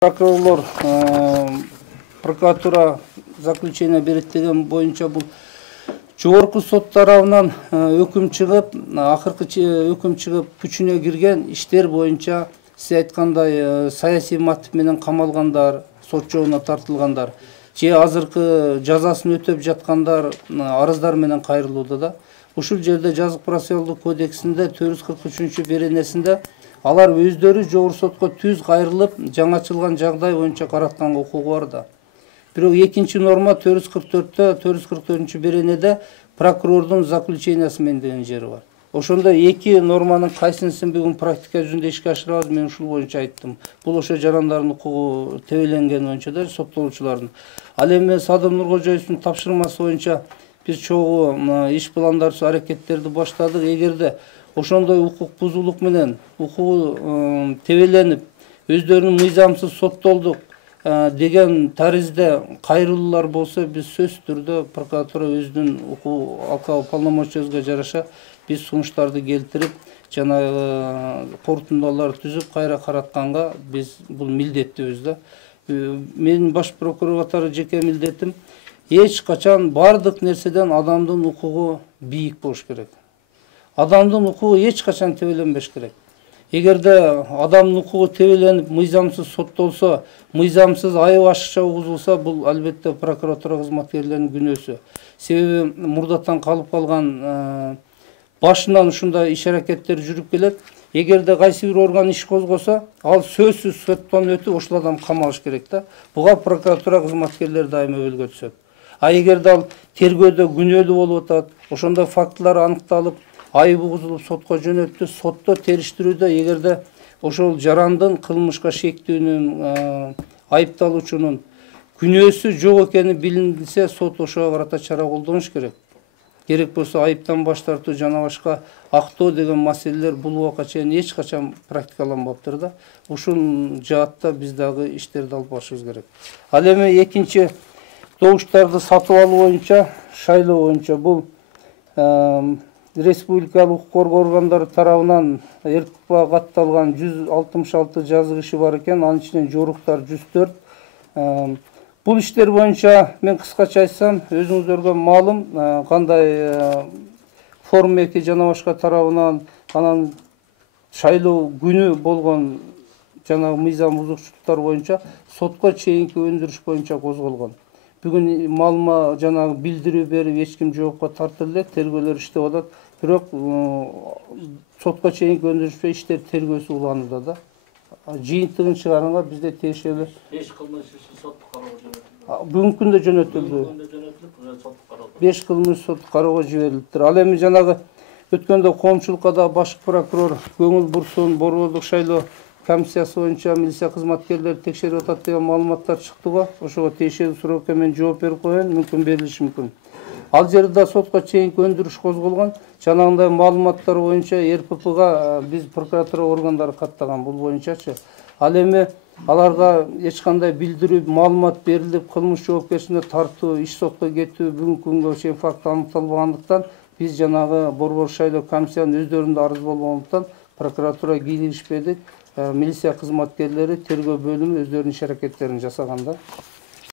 Прокурорлор прокуратура заключение берет деген боюнча бул жогорку сот тарабынан өкүм чыгып, акыркы өкүм чыгып күчүнө кирген иштер боюнча сиз айткандай саясий мотив менен камалгандар, сот жообуна тартылгандар же азыркы жазасын өтөп жаткандар арыздар менен кайрылууда да. Ушул жерде жазык процессуалдык кодексинде 443 беренесинде алар өздөрү жогорку сотко түз кайрылып, жаңачылган жагдай боюнча каратканга укугу бар да. Бирок экинчи норма 444-тө 444 беренеде прокурордун заключениясы менен деген жери бар. Ошондо эки норманын кайсынысын бүгүн практика жүзүндө ишке ашырабыз, мен ушул боюнча айттым. Бул ошо жарандардын укугу тебеленген боюнча да соттолуучулардын. Ал эми Садыр Нуркожоевдун тапшырмасы боюнча биз чогуу иш пландар аракеттерди баштадык. Эгерде ошондой укук бузуулук менен укугу тебеленип, өздөрүнүн мыйзамсыз соттолдук деген таризде кайрылуулар болсо, биз сөзсүз түрдө прокуратура өзүнүн укук алкагы полномочиясына жараша биз сунуштарды келтирип, жанагы корутундалар түзүп кайра каратканга биз бул милдеттүүбүз да. Менин баш прокурор катары жеке милдетим эч качан бардык нерседен адамдын укугу бийик болуш керек. Адамдын укугу эч качан тебеленбеш керек. Эгерде адамдын укугу тебеленип, мыйзамсыз соттолсо, мыйзамсыз айып ашыкча угузулса, бул албетте прокуратура кызматкерлеринин күнөөсү. Себеби мурдатан калып калган башынан ушундай иш аракеттер жүрүп келет. Эгерде кайсы бир орган иш козгосо, ал сөзсүз соттон өтүп, ошол адам камалыш керек да. Буга прокуратура кызматкерлери дайыма өбөлгө түшөт. А эгерде ал тергөөдө күнөөлүү болуп атат, ошондой фактылар аныкталып, айып угузулуп сотко жөнөттү, сотто териштирүүдө эгерде ошол жарандын кылмышка шектүүнүн айыпталуучунун күнөөсү жок экени билинсе, сот ошого карата чара колдонуш керек. Керек болсо айыптан баш тартуу жана башка актоо деген маселелер бул убакка чейин эч качан практикаланбаптыр да. Ушул жаатта биз дагы иштерди алып барышыбыз керек. Ал эми экинчи добуштарды сатып алуу боюнча, шайлоо боюнча бул республикалык укук коргоо органдары тарабынан РКПга катталган 166 жазык иши бар экен, анын ичинен жоруктар 104. Бул иштер боюнча мен кыскача айтсам, өзүңүздөргө маалым кандай форум 2 жана башка тарабынан анан шайлоо күнү болгон жанагы мыйзам бузуучулуктар боюнча сотко чейинки өндүрүш боюнча козголгон. Бүгүн маалыма жанагы билдирүү берип, эч ким жоопко тартылды элек, тергөөлөр иштеп атат. Бирок сотко чейинки өндүрүш иштер тергөөсү уланууда да. Жыйынтыгын чыгарганга бизде тиешелүү 5 кылмыш иши соттук кароого жөнөтүлдү. Бүгүнкү күндө жөнөтүлдү. 5 кылмыш соттук кароого жиберилиптир. Ал эми жанагы өткөндө коомчулукка да баш прокурор көңүл бурсун, борбордук шайлоо комиссиясы боюнча милиция кызматкерлери текшерип атат деген маалыматтар чыкты го. Ошого тиешелүү суроокко мен жооп берип коеюн, мүмкүн берилиши мүмкүн. Ал жерде сотко чейинки өндүрүш козголгон. Жанагындай маалыматтар боюнча РППга биз прокуратура органдары каттаган бул боюнчачы. Ал эми аларга эч кандай билдирүү, маалымат берилип, кылмыш жоопкерчилигине тартуу, иш сотко кетүү бүгүнкү күнгө чейин факт аныкталбагандыктан биз жанагы борбор шайлоо комиссиянын өздөрүндө арыз болгондуктан прокуратура кийлигишпедик. Милиция кызматкерлери тергөө бөлүмү өздөрүнүн иш аракеттерин жасаган да.